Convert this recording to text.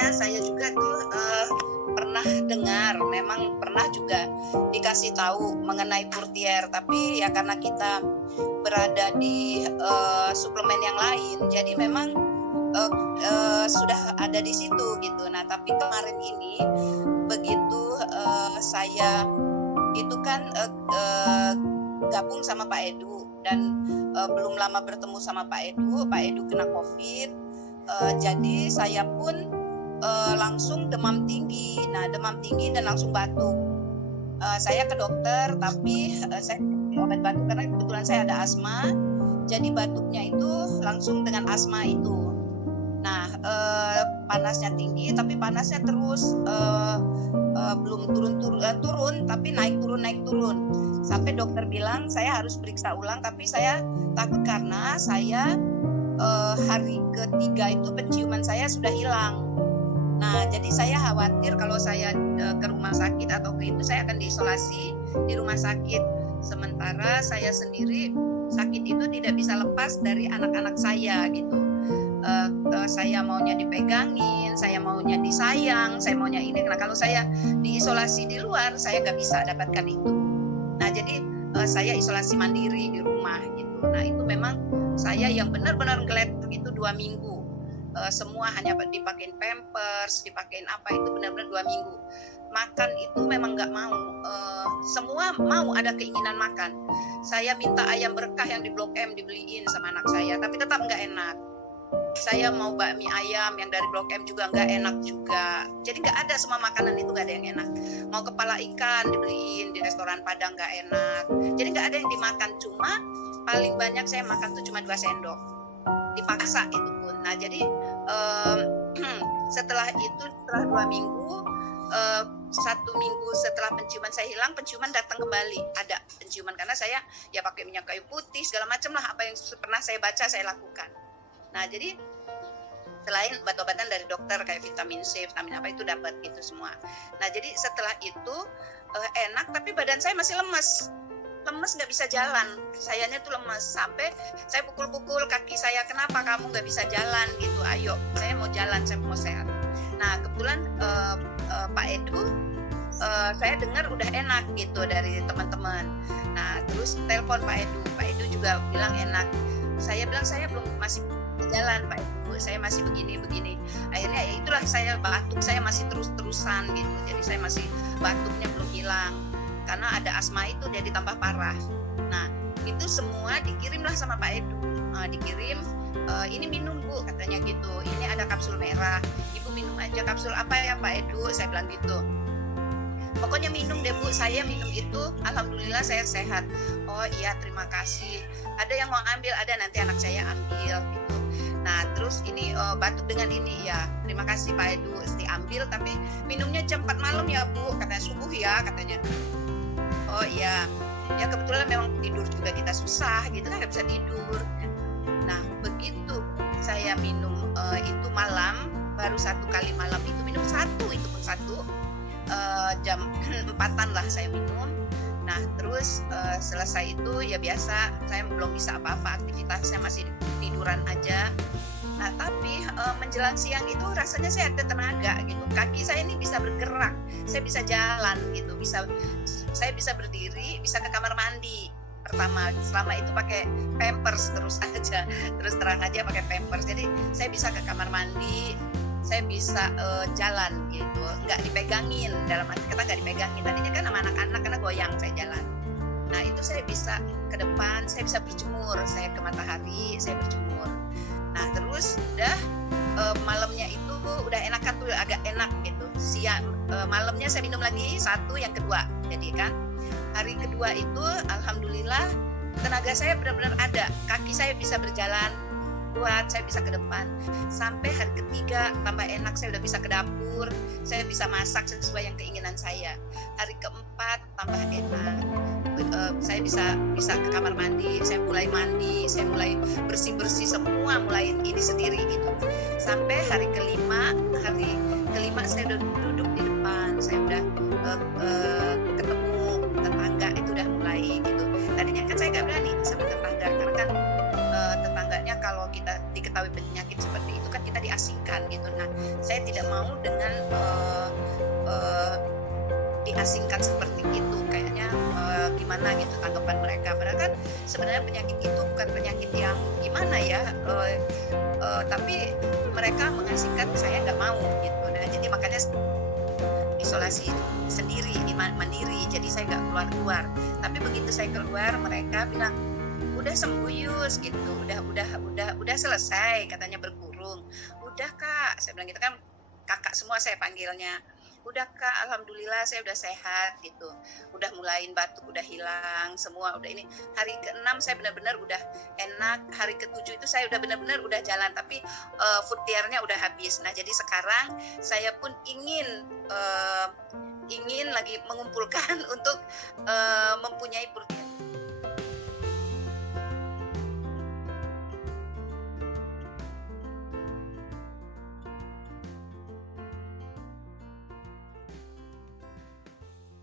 sebenarnya saya juga tuh pernah dengar, memang pernah juga dikasih tahu mengenai Purtier, tapi ya karena kita berada di suplemen yang lain, jadi memang sudah ada di situ gitu. Nah, tapi kemarin ini begitu saya itu kan gabung sama Pak Edu dan belum lama bertemu sama Pak Edu kena COVID, jadi saya pun langsung demam tinggi. Nah, demam tinggi dan langsung batuk. Saya ke dokter, tapi saya obat batuk karena kebetulan saya ada asma. Jadi batuknya itu langsung dengan asma itu. Nah, panasnya tinggi, tapi panasnya terus belum turun, tapi naik turun. Sampai dokter bilang saya harus periksa ulang, tapi saya takut karena saya hari ketiga itu penciuman saya sudah hilang. Nah, jadi saya khawatir kalau saya ke rumah sakit atau ke itu saya akan diisolasi di rumah sakit. Sementara saya sendiri sakit itu tidak bisa lepas dari anak-anak saya gitu. Saya maunya dipegangin, saya maunya disayang, saya maunya ini. Nah, kalau saya diisolasi di luar, saya nggak bisa dapatkan itu. Nah, jadi saya isolasi mandiri di rumah gitu. Nah, itu memang saya yang benar-benar ngeletuk itu 2 minggu. Semua hanya dipakein pampers, dipakein apa, itu benar-benar 2 minggu. Makan itu memang nggak mau, semua mau, ada keinginan makan. Saya minta ayam berkah yang di Blok M dibeliin sama anak saya, tapi tetap nggak enak. Saya mau bakmi ayam yang dari Blok M juga nggak enak juga. Jadi nggak ada, semua makanan itu nggak ada yang enak. Mau kepala ikan dibeliin di restoran Padang nggak enak. Jadi nggak ada yang dimakan, cuma paling banyak saya makan tuh cuma 2 sendok. Dipaksa itu pun. Nah, jadi setelah 2 minggu, 1 minggu setelah penciuman saya hilang, penciuman datang kembali. Ada penciuman karena saya ya pakai minyak kayu putih segala macam lah, apa yang pernah saya baca saya lakukan. Nah, jadi selain obat-obatan dari dokter kayak vitamin C, vitamin apa itu dapat gitu semua. Nah, jadi setelah itu enak, tapi badan saya masih lemes, nggak bisa jalan. Sayanya tuh lemes, sampai saya pukul-pukul kaki saya, kenapa kamu nggak bisa jalan gitu, ayo saya mau jalan, saya mau sehat. Nah, kebetulan Pak Edu saya dengar udah enak gitu dari teman-teman. Nah, terus telepon Pak Edu juga bilang enak. Saya bilang saya belum, masih jalan Pak Edu, saya masih begini. Akhirnya ya itulah, saya batuk saya masih terus-terusan gitu. Jadi saya masih batuknya belum hilang karena ada asma itu jadi tambah parah. Nah, itu semua dikirimlah sama Pak Edu. Dikirim, ini minum Bu katanya gitu. Ini ada kapsul merah. Ibu minum aja kapsul apa ya Pak Edu? Saya bilang gitu. Pokoknya minum deh Bu, saya minum itu, alhamdulillah saya sehat. Oh iya, terima kasih. Ada yang mau ambil, ada, nanti anak saya ambil gitu. Nah, terus ini batuk dengan ini ya, terima kasih Pak Edu, diambil, tapi minumnya jam 4 malam ya Bu, katanya subuh ya katanya. Oh iya, ya kebetulan memang tidur juga kita susah gitu kan, nggak bisa tidur. Nah, begitu saya minum itu malam, baru 1 kali malam itu minum 1, itu pun 1. Jam 4-an lah saya minum. Nah, terus selesai itu ya biasa, saya belum bisa apa-apa, aktivitas saya masih tiduran aja. Nah, tapi menjelang siang itu rasanya saya ada tenaga gitu, kaki saya ini bisa bergerak, saya bisa jalan gitu, saya bisa berdiri, bisa ke kamar mandi. Pertama, selama itu pakai pampers terus terang aja pakai pampers. Jadi saya bisa ke kamar mandi, saya bisa jalan gitu, nggak dipegangin, dalam arti kata nggak dipegangin. Tadinya kan sama anak-anak karena goyang saya jalan. Nah, itu saya bisa ke depan, saya bisa berjemur, saya ke matahari, saya berjemur. Nah, terus udah malamnya itu udah enakan tuh, agak enak gitu. Malamnya saya minum lagi 1, yang kedua. Jadi kan hari kedua itu alhamdulillah tenaga saya benar-benar ada, kaki saya bisa berjalan kuat, saya bisa ke depan. Sampai hari ketiga tambah enak, saya udah bisa ke dapur, saya bisa masak sesuai yang keinginan saya. Hari keempat tambah enak, saya bisa ke kamar mandi, saya mulai mandi, saya mulai bersih-bersih semua, mulai ini sendiri gitu. Sampai hari kelima saya udah duduk di depan, saya udah ketemu tetangga, itu udah mulai gitu. Tadinya kan saya nggak berani sama tetangga, karena kan tetangganya kalau kita diketahui penyakit seperti itu kan kita di diasingkan gitu. Nah, saya tidak mau dengan diasingkan seperti itu, kayaknya gimana gitu tanggapan mereka. Padahal kan sebenarnya penyakit itu bukan penyakit yang gimana ya, tapi mereka mengasingkan, saya nggak mau gitu. Nah, jadi makanya isolasi sendiri, mandiri, jadi saya nggak keluar-keluar. Tapi begitu saya keluar, mereka bilang, udah sembuh Yus gitu, udah selesai katanya berkurung. Udah Kak, saya bilang gitu kan, kakak semua saya panggilnya. Udah Kak, alhamdulillah saya udah sehat gitu. Udah mulain batuk, udah hilang semua, udah ini. Hari ke-6 saya benar-benar udah enak, hari ke-7 itu saya udah benar-benar udah jalan, tapi food tier-nya udah habis. Nah, jadi sekarang saya pun ingin lagi mengumpulkan untuk mempunyai food tier